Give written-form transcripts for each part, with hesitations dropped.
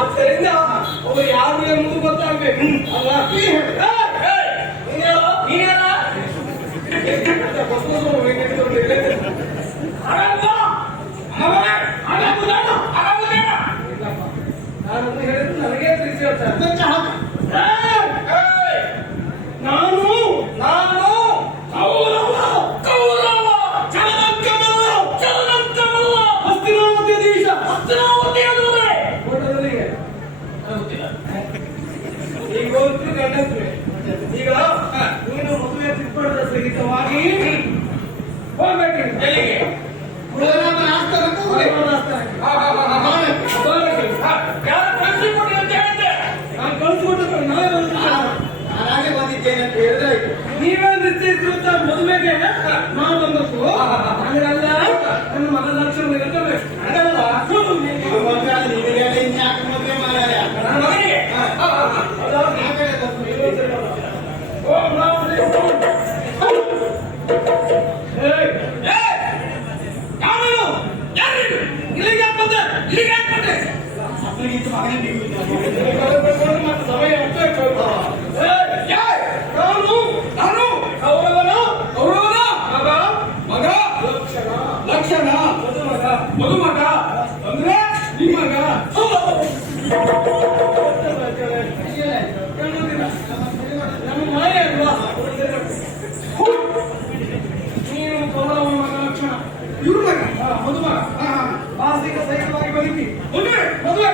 ಆದ್ದರಿಂದ ಅವರು ಯಾರು ಎಂಬುದು ಗೊತ್ತಾಗ್ಬೇಕು ಅಲ್ಲ. ನಾನೊಂದು ಹೇಳಿದ್ರು ನನಗೆ ತಿಳಿಸಿ ಹೇಳ್ತಾರೆ. ನಾನು ಈಗ ಗಂಡಸ್ರೆ ಈಗ ನೀನು ಮದುವೆ ತಿಳ್ಕೊಂಡ್ರ ಸಹಿತವಾಗಿ ಹೋಗ್ಬೇಕು. ಎಲ್ಲಿಗೆ? ನಾನು ಕಳಿಸ್ಕೊಟ್ಟು ನಾವೇ ಬಂದಿದ್ದೇನೆ ಅಂತ ಹೇಳಿದ್ರೆ ನೀವೇ ನಿಶ್ಚಯಿಸಿರುತ್ತ ಮದುವೆಗೆ ನಾವು ಬಂದದ್ದು ಹಂಗಲ್ಲ. ನನ್ನ ಮಗ ಲಕ್ಷಣ ಇರ್ತವೆ ಮದುಮಗ ಅಂದ್ರೆ ನಿಮ್ಮಗ ನಮ್ಮ ಮನೆ ಅಲ್ವಾ? ನೀನು ಕೌರವ ಮಗ ಲಕ್ಷಣ, ಇವ್ರ ಮಗ ಮದುಮಗ ಮಾಸಿಕ ಸಹಿತವಾಗಿ ಬದುಕಿ ಮದುವೆ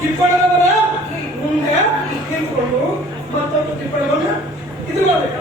ತಿಪ್ಪಣವರ ಮುಂದೆ ತಿಳ್ಕೊಂಡು ಮತ್ತೊಂದು ತಿಪ್ಪಣವನ್ನ ಇದು ಮಾಡಬೇಕು.